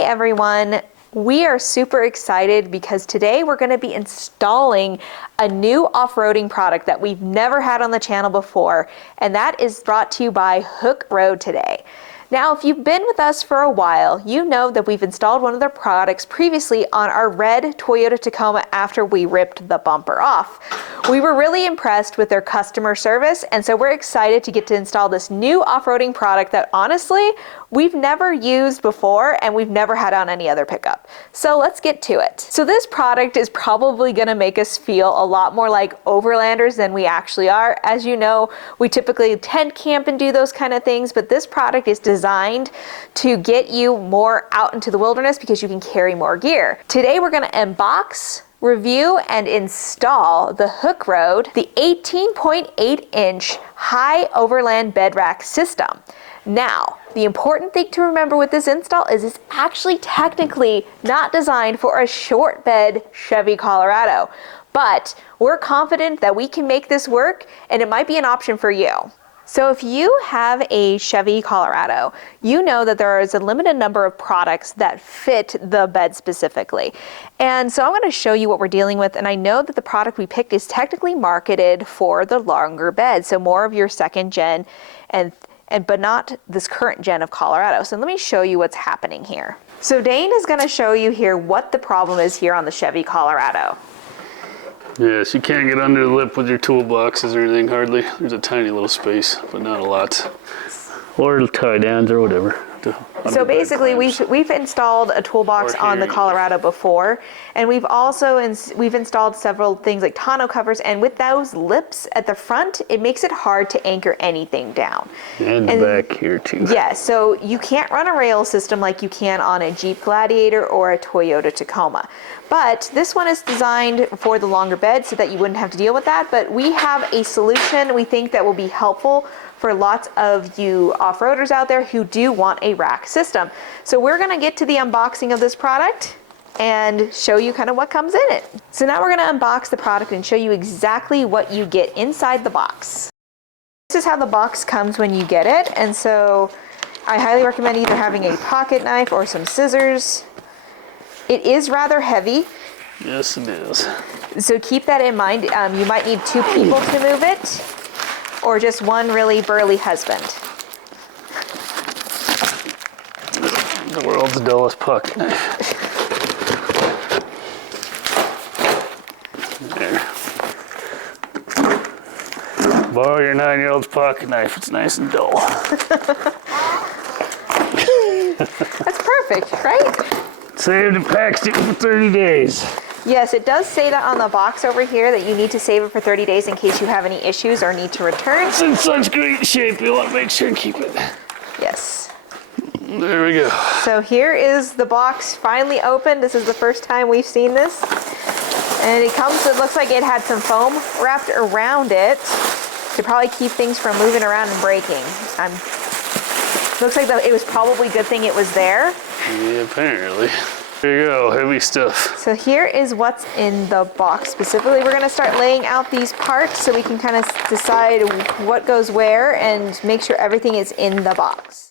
Hey everyone, we are super excited because today we're going to be installing a new off-roading product that we've never had on the channel before, and that is brought to you by Hooke Road today. Now, if you've been with us for a while, you know that we've installed one of their products previously on our red Toyota Tacoma after we ripped the bumper off. We were really impressed with their customer service, and so we're excited to get to install this new off-roading product that honestly, we've never used before and we've never had on any other pickup. So let's get to it. So this product is probably gonna make us feel a lot more like overlanders than we actually are. As you know, we typically tent camp and do those kind of things, but this product is designed to get you more out into the wilderness because you can carry more gear. Today we're gonna unbox, review, and install the Hooke Road, the 18.8-inch high overland bed rack system. Now, the important thing to remember with this install is it's actually technically not designed for a short bed Chevy Colorado, but we're confident that we can make this work and it might be an option for you. So if you have a Chevy Colorado, you know that there is a limited number of products that fit the bed specifically. And so I'm going to show you what we're dealing with, and I know that the product we picked is technically marketed for the longer bed, so more of your second gen but not this current gen of Colorado. So let me show you what's happening here. So Dane is going to show you here what the problem is here on the Chevy Colorado. Yes, you can't get under the lip with your toolboxes or anything hardly. There's a tiny little space, but not a lot. Or tie downs or whatever. So basically we've installed a toolbox on the Colorado before, and we've installed several things like tonneau covers, and with those lips at the front, it makes it hard to anchor anything down. And the back here too. Yeah, so you can't run a rail system like you can on a Jeep Gladiator or a Toyota Tacoma. But this one is designed for the longer bed so that you wouldn't have to deal with that, but we have a solution we think that will be helpful for lots of you off-roaders out there who do want a rack system. So we're gonna get to the unboxing of this product and show you kind of what comes in it. So now we're gonna unbox the product and show you exactly what you get inside the box. This is how the box comes when you get it, and so I highly recommend either having a pocket knife or some scissors. It is rather heavy. Yes, it is. So keep that in mind. You might need two people to move it, or just one really burly husband. The world's dullest pocket knife. There. Borrow your 9-year-old's pocket knife. It's nice and dull. That's perfect, right? Saved and packed it for 30 days. Yes, it does say that on the box over here that you need to save it for 30 days in case you have any issues or need to return. It's in such great shape, you want to make sure and keep it. Yes. There we go. So here is the box finally opened. This is the first time we've seen this. And it looks like it had some foam wrapped around it to probably keep things from moving around and breaking. Looks like it was probably a good thing it was there. Yeah, apparently. There you go, heavy stuff. So here is what's in the box. Specifically, we're gonna start laying out these parts so we can kind of decide what goes where and make sure everything is in the box.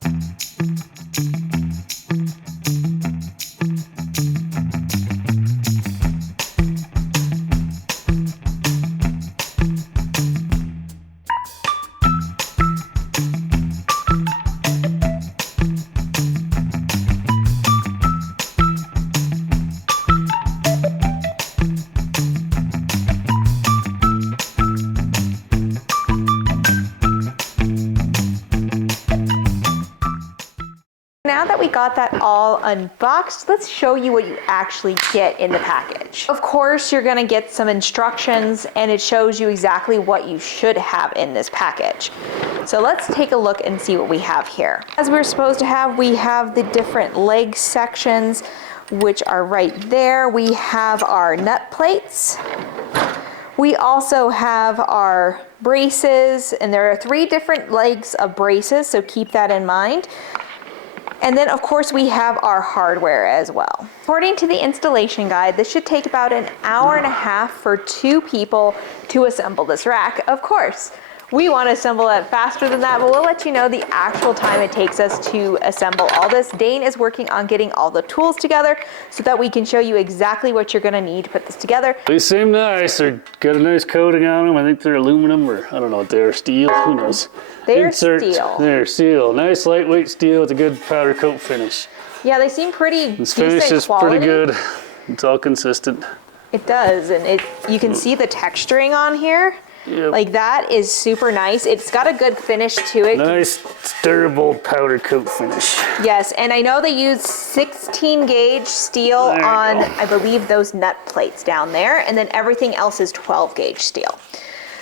Now that we got that all unboxed, let's show you what you actually get in the package. Of course, you're gonna get some instructions, and it shows you exactly what you should have in this package. So let's take a look and see what we have here. As we're supposed to have, we have the different leg sections, which are right there. We have our nut plates. We also have our braces, and there are 3 different legs of braces, so keep that in mind. And then of course we have our hardware as well. According to the installation guide, this should take about an hour and a half for 2 people to assemble this rack. Of course, We want to assemble it faster than that, but we'll let you know the actual time it takes us to assemble all this. Dane is working on getting all the tools together so that we can show you exactly what you're going to need to put this together. They seem nice. They're got a nice coating on them. I think they're aluminum, or I don't know what they are, steel. Who knows? They're steel. They're steel. Nice lightweight steel with a good powder coat finish. Yeah, they seem pretty This decent finish is quality. pretty good. It's all consistent. It does, and you can see the texturing on here. Yep. Like that is super nice. It's got a good finish to it. Nice, durable powder coat finish. Yes, and I know they use 16 gauge steel on, I believe, those nut plates down there, and then everything else is 12 gauge steel.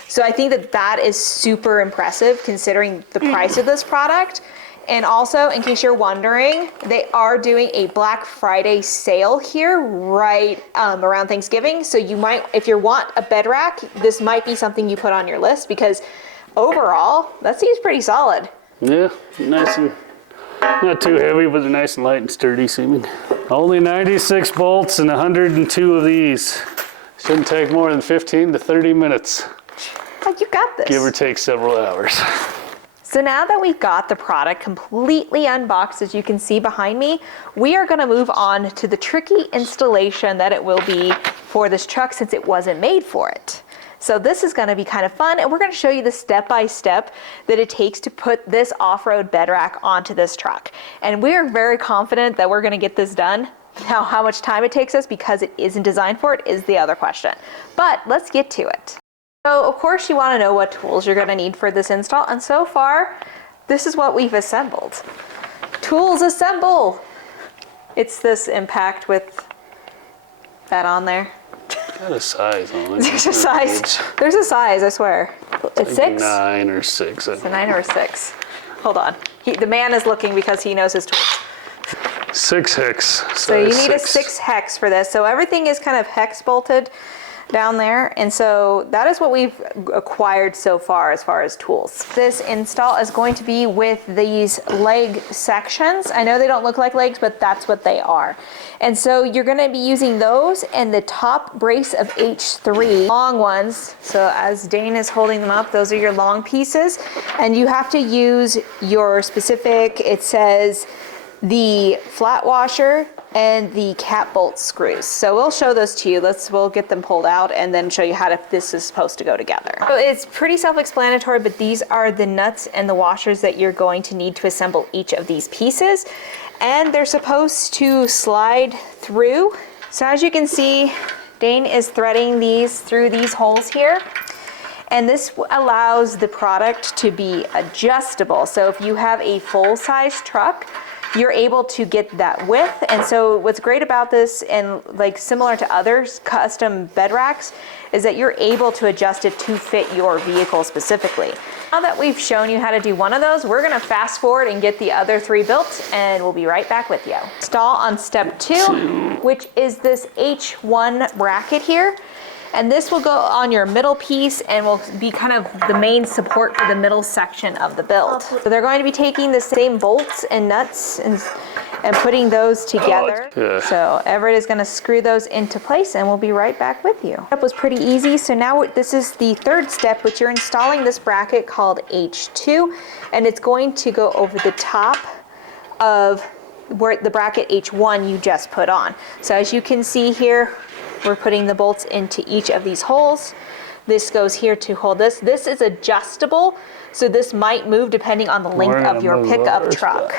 So I think that that is super impressive considering the price of this product. And also, in case you're wondering, they are doing a Black Friday sale here right around Thanksgiving. So you might, if you want a bed rack, this might be something you put on your list because overall, that seems pretty solid. Yeah, nice and not too heavy, but they're nice and light and sturdy seeming. Only 96 bolts and 102 of these. Shouldn't take more than 15 to 30 minutes. Like, you got this. Give or take several hours. So now that we've got the product completely unboxed, as you can see behind me, we are going to move on to the tricky installation that it will be for this truck since it wasn't made for it. So this is going to be kind of fun, and we're going to show you the step-by-step that it takes to put this off-road bed rack onto this truck. And we are very confident that we're going to get this done. Now, how much time it takes us because it isn't designed for it is the other question. But let's get to it. So of course you want to know what tools you're going to need for this install, and so far this is what we've assembled. Tools assemble! It's this impact with that on there. Got a size on it. There's a size. There's a size, I swear. It's like 6? 9 or 6. It's a 9 or a 6. Hold on. The man is looking because he knows his tools. 6 hex. So you need a 6 hex for this. So everything is kind of hex bolted down there, and so that is what we've acquired so far as tools. This install is going to be with these leg sections. I know they don't look like legs, but that's what they are. And so you're going to be using those and the top brace of H3 long ones. So as Dane is holding them up, those are your long pieces, and you have to use your specific, it says the flat washer and the cap bolt screws. So we'll show those to you. We'll get them pulled out and then show you how this is supposed to go together. So it's pretty self-explanatory, but these are the nuts and the washers that you're going to need to assemble each of these pieces. And they're supposed to slide through. So as you can see, Dane is threading these through these holes here. And this allows the product to be adjustable. So if you have a full-size truck, you're able to get that width. And so what's great about this, and like similar to others custom bed racks, is that you're able to adjust it to fit your vehicle specifically. Now that we've shown you how to do one of those, we're gonna fast forward and get the other 3 built, and we'll be right back with you. Install on step 2, which is this H1 bracket here. And this will go on your middle piece and will be kind of the main support for the middle section of the build. So they're going to be taking the same bolts and nuts and putting those together. So Everett is going to screw those into place, and we'll be right back with you. That was pretty easy. So now this is the 3rd step, which you're installing this bracket called H2, and it's going to go over the top of where the bracket H1 you just put on. So as you can see here, we're putting the bolts into each of these holes. This goes here to hold this. This is adjustable, so this might move depending on the length of your pickup truck.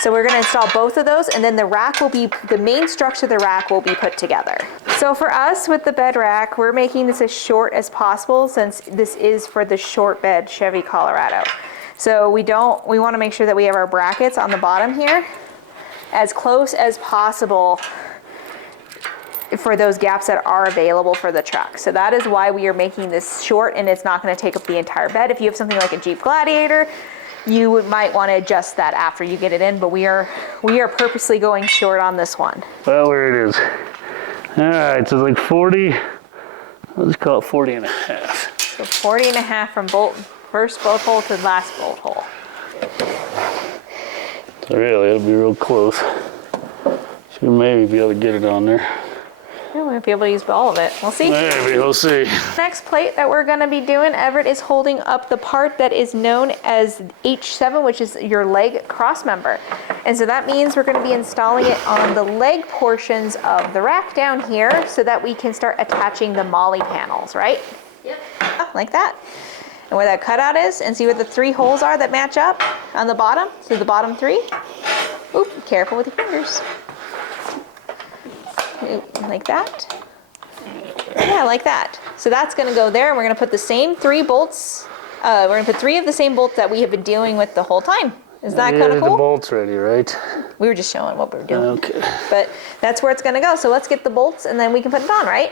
So we're going to install both of those, and then the rack will be, the main structure of the rack will be put together. So for us with the bed rack, we're making this as short as possible since this is for the short bed Chevy Colorado. So we want to make sure that we have our brackets on the bottom here as close as possible for those gaps that are available for the truck. So that is why we are making this short, and it's not going to take up the entire bed. If you have something like a Jeep Gladiator, you might want to adjust that after you get it in, but we are purposely going short on this one. Well, there it is. All right, so it's like 40, let's call it 40 and a half. So 40 and a half from first bolt hole to last bolt hole. So really, it'll be real close. Should maybe be able to get it on there. We might be able to use all of it. We'll see. Maybe, we'll see. Next plate that we're gonna be doing, Everett is holding up the part that is known as H7, which is your leg cross member. And so that means we're gonna be installing it on the leg portions of the rack down here so that we can start attaching the molly panels, right? Yep. Like that. And where that cutout is, and see where the 3 holes are that match up on the bottom? So the bottom 3. Oop, careful with your fingers. Oop, like that. Yeah, like that. So that's gonna go there, and we're gonna put the same 3 bolts. We're gonna put 3 of the same bolts that we have been dealing with the whole time. Is that kind of cool? The bolts ready, right? We were just showing what we were doing. Okay. But that's where it's gonna go. So let's get the bolts, and then we can put it on, right?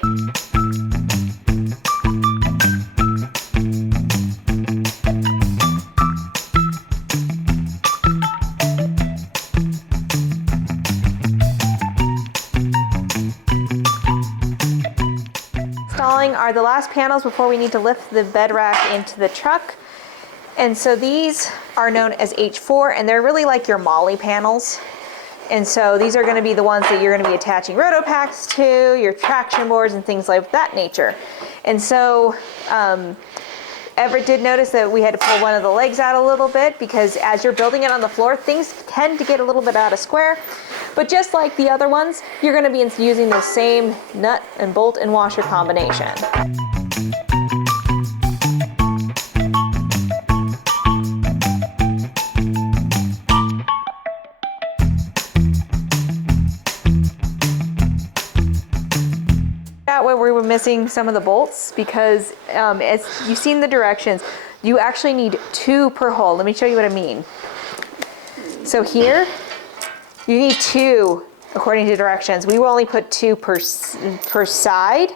Are the last panels before we need to lift the bed rack into the truck. And so these are known as H4, and they're really like your molly panels. And so these are going to be the ones that you're going to be attaching roto-pax to, your traction boards and things like that nature. And so Everett did notice that we had to pull one of the legs out a little bit because as you're building it on the floor, things tend to get a little bit out of square. But just like the other ones, you're going to be using the same nut and bolt and washer combination. That way we were missing some of the bolts because as you've seen the directions, you actually need 2 per hole. Let me show you what I mean. So here, you need 2 according to directions. We will only put 2 per side,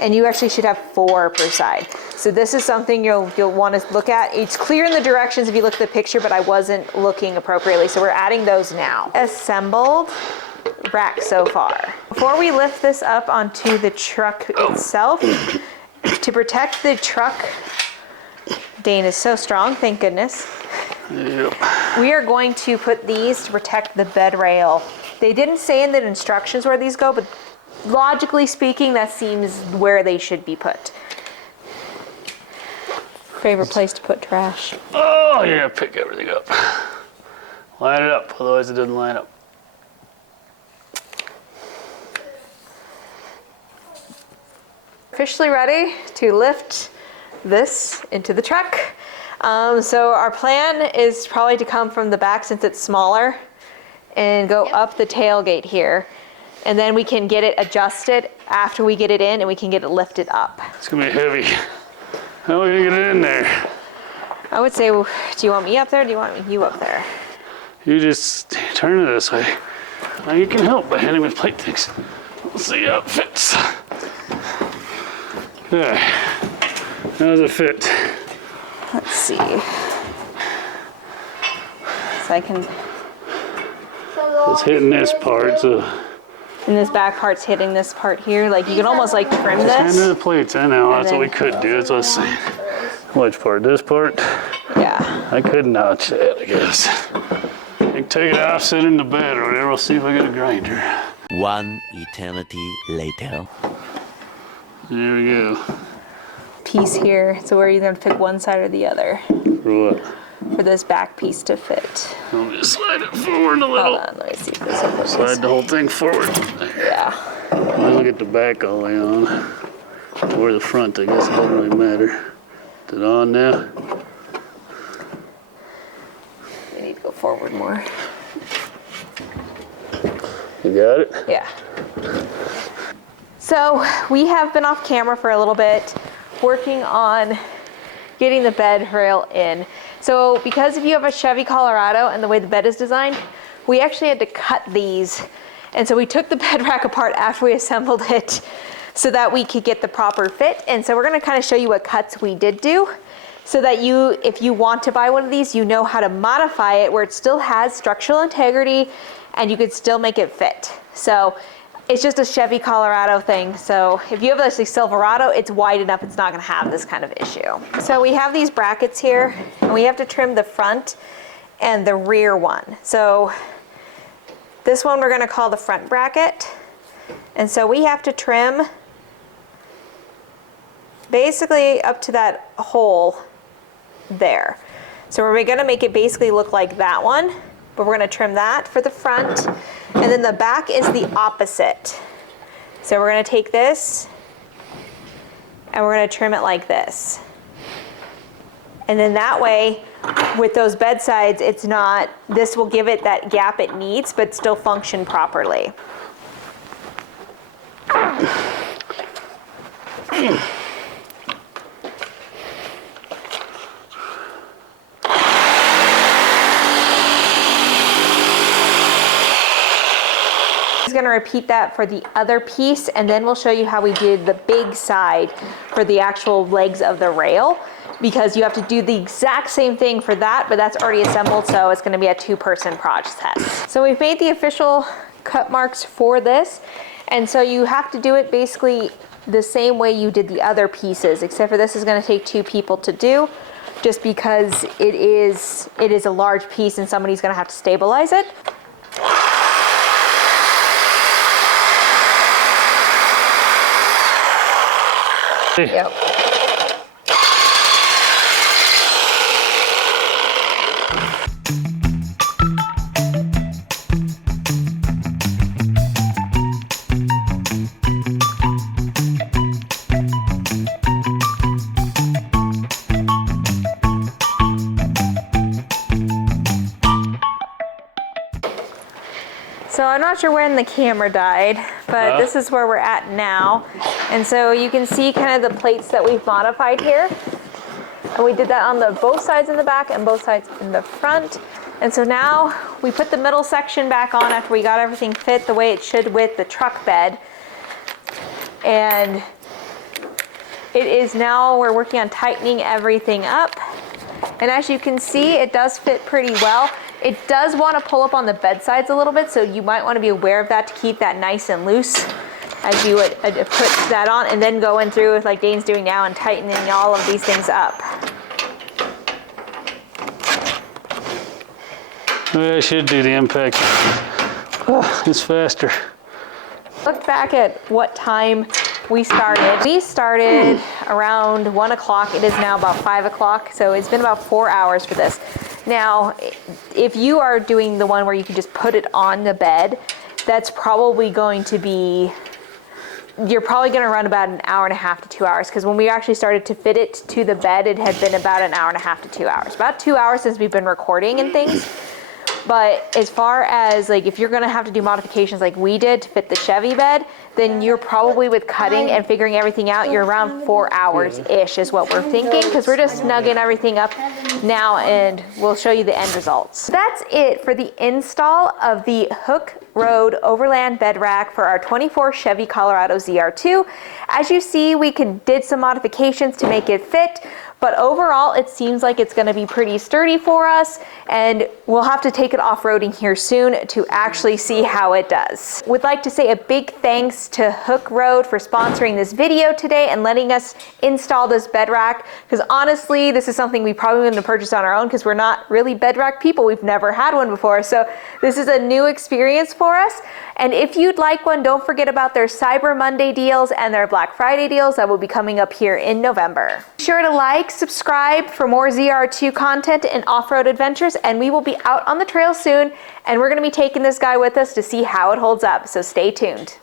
and you actually should have 4 per side. So this is something you'll want to look at. It's clear in the directions if you look at the picture, but I wasn't looking appropriately. So we're adding those now. Assembled rack so far. Before we lift this up onto the truck itself, to protect the truck, Dane is so strong, thank goodness. Yep. We are going to put these to protect the bed rail. They didn't say in the instructions where these go, but logically speaking, that seems where they should be put. Favorite place to put trash? Oh, you're gonna pick everything up. Line it up, otherwise it doesn't line up. Officially ready to lift this into the truck. So our plan is probably to come from the back since it's smaller and go up the tailgate here. And then we can get it adjusted after we get it in and we can get it lifted up. It's gonna be heavy. How are we gonna get it in there? I would say, do you want me up there or do you want you up there? You just turn it this way. Now you can help by hitting with plate things. We'll see how it fits. There. How does it fit? Let's see. So I can... It's hitting this part, so... And this back part's hitting this part here. Like you can almost like trim Hand this. to the plates, I know. That's then- what we could do. That's what I was saying. Which part? This part? Yeah. I could notch that, I guess. You can take it off, sit in the bed or whatever. We'll see if I get a grinder. One eternity later. There we go. Piece here. So we're either gonna pick one side or the other For what? for this back piece to fit. Let me just slide it forward a Hold little. on, let me see if this will focus. Slide the whole thing forward. Yeah. I'll get the back all the way on. Or the front, I guess it doesn't really matter. Is it on now? We need to go forward more. You got it? Yeah. So we have been off camera for a little bit working on getting the bed rail in. So because if you have a Chevy Colorado and the way the bed is designed, we actually had to cut these. And so we took the bed rack apart after we assembled it so that we could get the proper fit. And so we're gonna kind of show you what cuts we did do so that you, if you want to buy one of these, you know how to modify it where it still has structural integrity and you could still make it fit. So it's just a Chevy Colorado thing. So if you have a Silverado, it's wide enough, it's not gonna have this kind of issue. So we have these brackets here and we have to trim the front and the rear one. So this one we're gonna call the front bracket. And so we have to trim basically up to that hole there. So we're gonna make it basically look like that one, but we're gonna trim that for the front. And then the back is the opposite. So we're gonna take this and we're gonna trim it like this. And then that way, with those bed sides, it's not, this will give it that gap it needs, but still function properly. Going to repeat that for the other piece, and then we'll show you how we did the big side for the actual legs of the rail, because you have to do the exact same thing for that, but that's already assembled, so it's going to be a two-person process. So we've made the official cut marks for this, and so you have to do it basically the same way you did the other pieces, except for this is going to take 2 people to do, just because it is a large piece and somebody's going to have to stabilize it. Yep. So I'm not sure when the camera died, but this is where we're at now. And so you can see kind of the plates that we've modified here. And we did that on both sides in the back and both sides in the front. And so now we put the middle section back on after we got everything fit the way it should with the truck bed. And it is now, we're working on tightening everything up. And as you can see, it does fit pretty well. It does want to pull up on the bed sides a little bit, so you might want to be aware of that to keep that nice and loose as you would put that on, and then go in through with like Dane's doing now and tightening all of these things up. I should do the impact. Oh, it's faster. Look back at what time we started. We started around 1 o'clock. It is now about 5 o'clock, so it's been about 4 hours for this. Now, if you are doing the one where you can just put it on the bed, that's probably going to be, you're probably going to run about 1.5 hours to 2 hours, because when we actually started to fit it to the bed, it had been about 1.5 hours to 2 hours. About 2 hours since we've been recording and things. But as far as like, if you're gonna have to do modifications like we did to fit the Chevy bed, then you're probably with cutting and figuring everything out, you're around 4 hours-ish is what we're thinking, because we're just snugging everything up now and we'll show you the end results. That's it for the install of the Hooke Road Overland bed rack for our 24 Chevy Colorado ZR2. As you see, we did some modifications to make it fit, but overall it seems like it's gonna be pretty sturdy for us, and we'll have to take it off-roading here soon to actually see how it does. Would like to say a big thanks to Hooke Road for sponsoring this video today and letting us install this bed rack, because honestly, this is something we probably wouldn't have purchased on our own because we're not really bed rack people. We've never had one before, so this is a new experience for us. And if you'd like one, don't forget about their Cyber Monday deals and their Black Friday deals that will be coming up here in November. Be sure to like, subscribe for more ZR2 content and off-road adventures, and we will be out on the trail soon, and we're gonna be taking this guy with us to see how it holds up, so stay tuned.